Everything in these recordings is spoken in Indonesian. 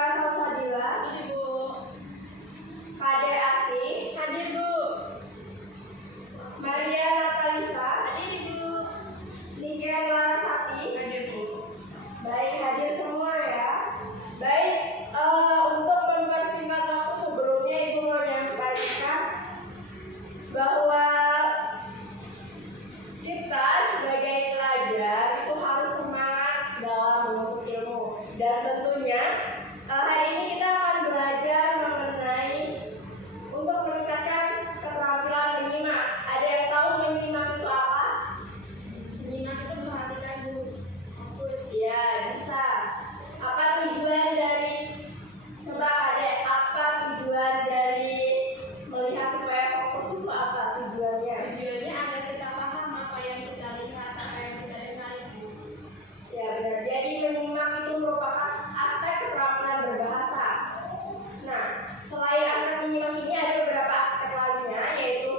Tika Salsabila. Hadir, Bu. Kade Asih. Hadir, Bu. Maria Natalisa. Hadir, Ibu. Niken Larasati. Hadir, Bu. Baik, hadir semua ya. Baik, untuk mempersingkat waktu sebelumnya Ibu mau menyampaikan bahwa kita sebagai pelajar itu harus semangat dalam menuntut ilmu. Dan tentunya hari ini kita akan belajar mengenai untuk meningkatkan keterampilan menyimak. Ada yang tahu menyimak itu apa? Menyimak itu memperhatikan, Bu. Fokus. Ya, bisa. Apa tujuan dari apa tujuan dari melihat supaya fokus itu apa tujuannya? Tujuannya agar kita paham apa yang kita lihat, apa yang kita dengar, Bu. Ya, benar. Jadi menyimak itu merupakan aspek keterampilan berbahasa. Nah, selain aspek menyimak ini ada beberapa aspek lainnya, yaitu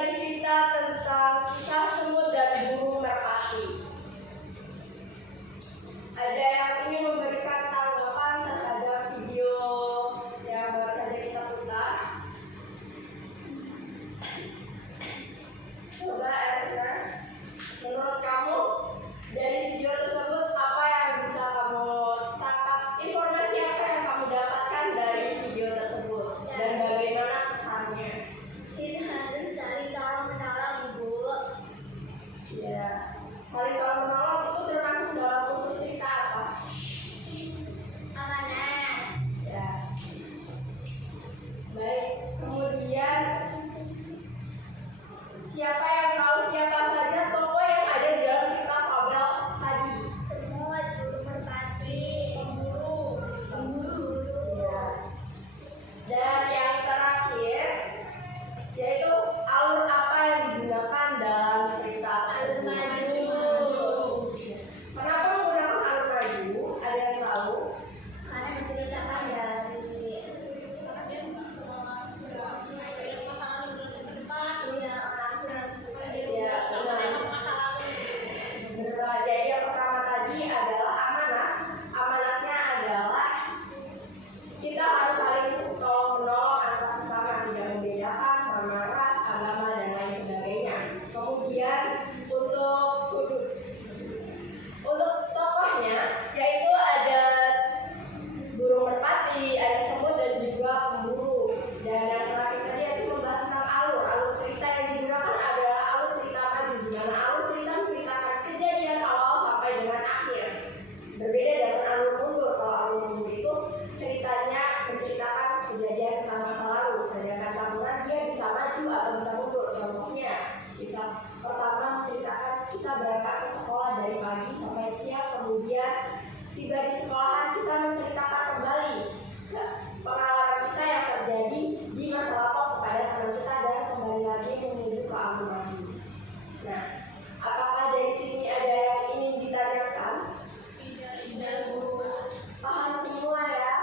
berbagi cerita tentang kisah semut dan burung merpati. Ada yang ingin memberikan tanggapan terhadap video yang baru saja kita putar? Coba Erna, menurut kamu dari video tersebut apa yang bisa kamu tangkap? Informasi apa yang kamu dapatkan dari video tersebut dan bagaimana kesannya? Kita harus saling tolong menolong, Bu. Ya, saling tolong menolong itu termasuk dalam unsur cerita apa? Amanah. Ya. Baik, kemudian siapa yang tahu siapa saja tokoh yang ada di dalam cerita fabel tadi? Semut, burung merpati, pemburu. Ya. Dan yang terakhir yaitu alur apa yang digunakan dalam cerita Alur tersebut? maju. Kenapa menggunakan alur maju? Ada yang tahu? Karena menceritakan dari iya, Ya, benar. Benar. Jadi yang pertama tadi adalah amanah. Amanahnya adalah kita harus saling tolong menolong antar sesama, tidak membedakan mana ras, agama dan lain sebagainya. Kemudian untuk tokohnya yaitu ada burung merpati, ada semut dan juga pemburu. Dan yang terakhir tadi yaitu membahas tentang alur cerita yang digunakan adalah alur cerita maju, di mana alur cerita menceritakan kejadian awal sampai dengan akhir. Berbeda dengan alur mundur. Kalau alur mundur itu ceritanya menceritakan kejadian tentang masa lalu, sedangkan campuran dia bisa maju atau bisa mundur. Contohnya bisa pertama menceritakan kita berangkat ke sekolah dari pagi sampai siang, kemudian tiba di sekolahan kita menceritakan kembali pengalaman kita yang terjadi di masa lampau kepada teman kita dan kembali lagi menuju ke alur maju. Nah, apakah dari sini ada yang ingin ditanyakan? Paham semua ya?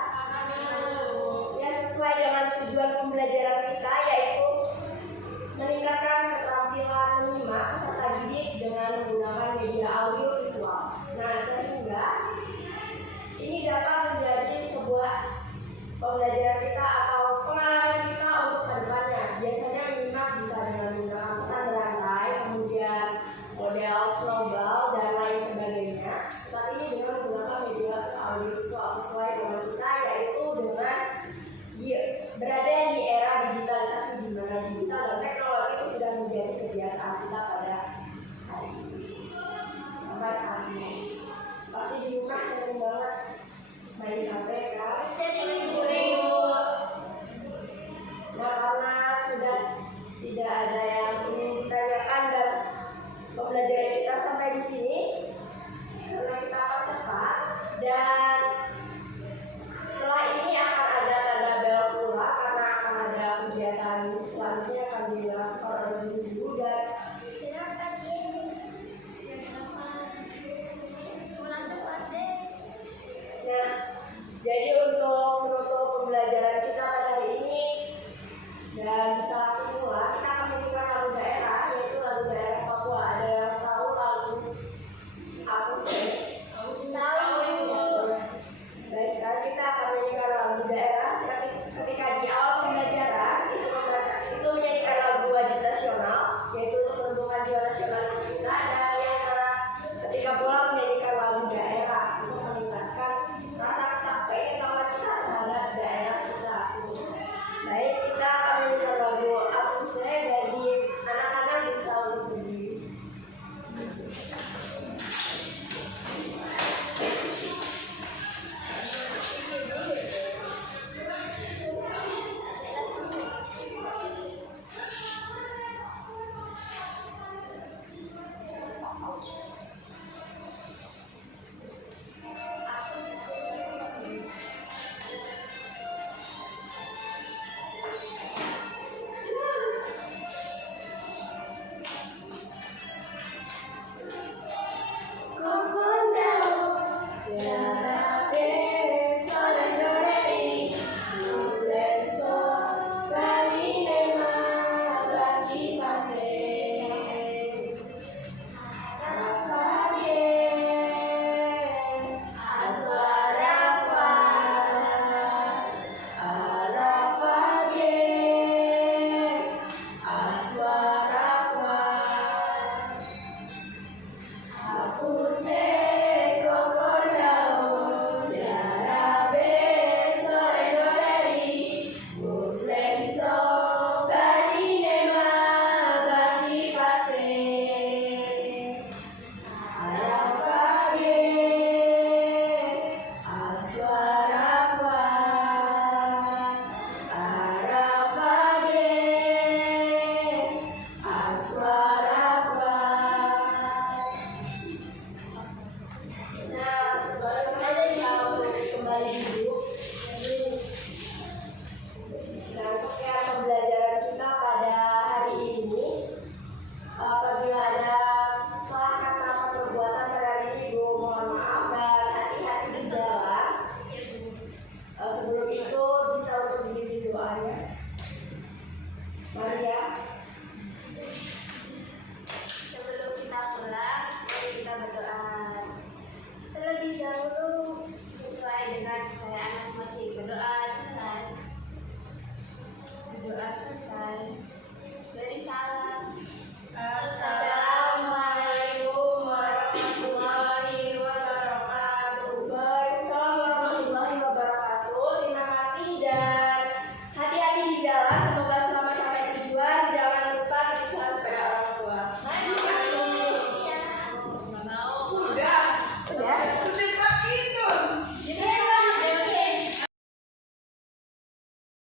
Ya, sesuai dengan tujuan pembelajaran kita yaitu meningkatkan keterampilan menyimak peserta didik dengan menggunakan media audio visual. Nah, sehingga ini dapat menjadi sebuah pembelajaran kita atau pengalaman kita untuk kedepannya. Biasanya menyimak bisa dengan menggunakan pesan berantai, kemudian model snowball dan lain sebagainya. Tetapi ini dengan menggunakan media audio visual sesuai dengan kita, yaitu dengan berada di era digitalisasi, di mana digital dan teknologi itu sudah menjadi kebiasaan kita